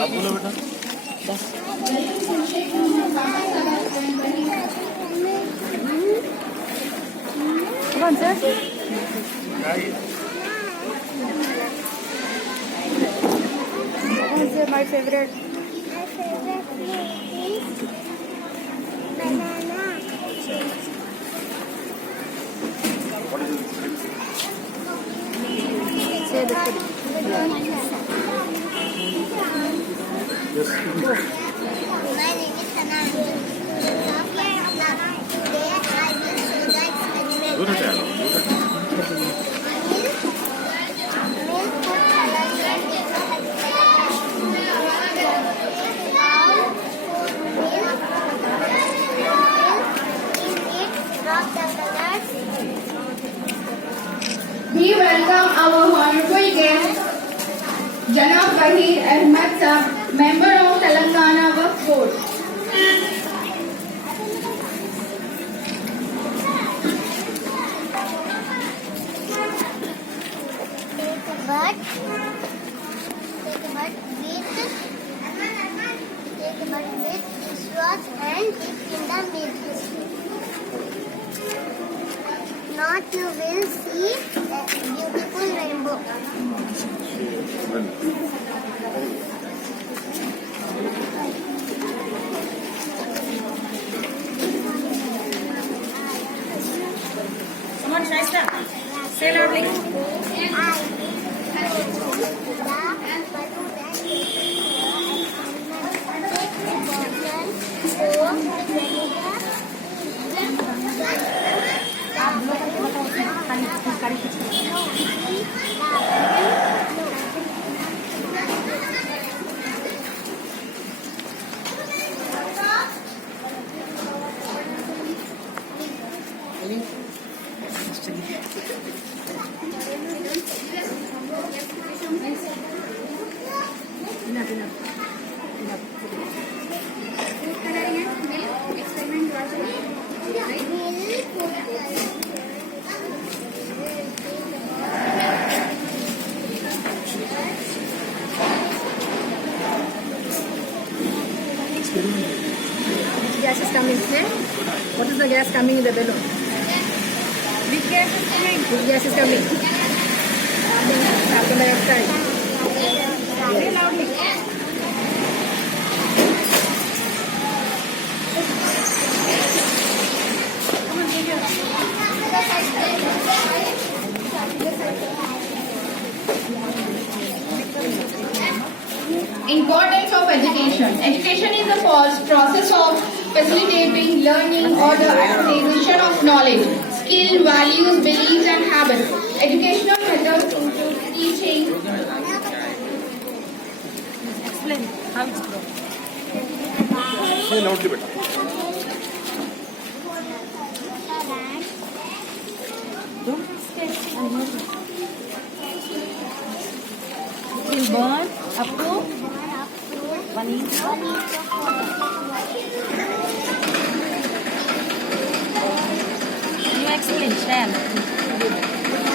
Come on, sir. What is my favorite? My favorite fruit is banana. Say the food. My name is Hannah. Today I will show the experiment. We welcome our wonderful guest, Janab Bahir Ahmed Sahab, member of Telangana Waqf Board. Take a bud with dishwash and dip in the milk. Not you will see a beautiful rainbow. Come on, Shaista. Say loudly. Which gas is coming here? What is the gas coming in the balloon? Which gas is coming? Which gas is coming? Carbon dioxide. Very loudly. Importance of education. Education is the process of facilitating learning or the acquisition of knowledge, skill, values, beliefs and habits. Educational methods include teaching. Explain how it's grown. Don't stay and move. It will burn up to 1 inch. You explain, Shan.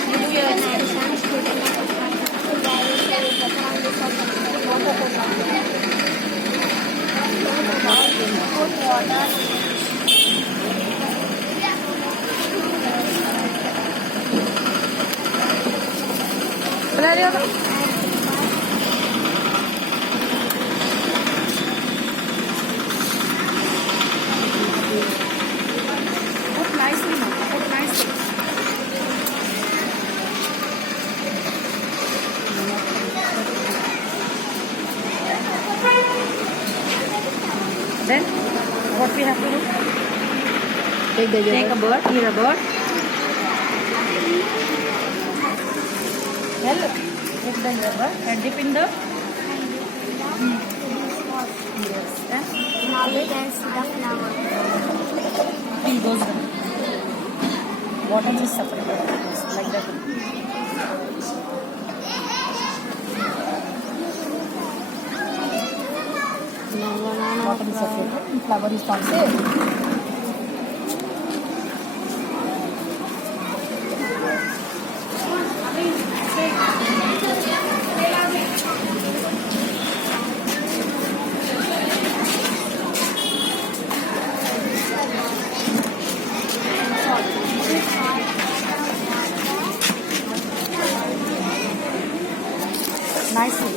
You do your explanation. Put nicely, ma'am. Put nicely. Then, what we have to do? Take a bird, here a bird. Well, take the rubber and dip in the. Yes, then Now we can see the flower. it goes down. Bottom is separate, like that. Bottom is separate, and flower is also. nicely.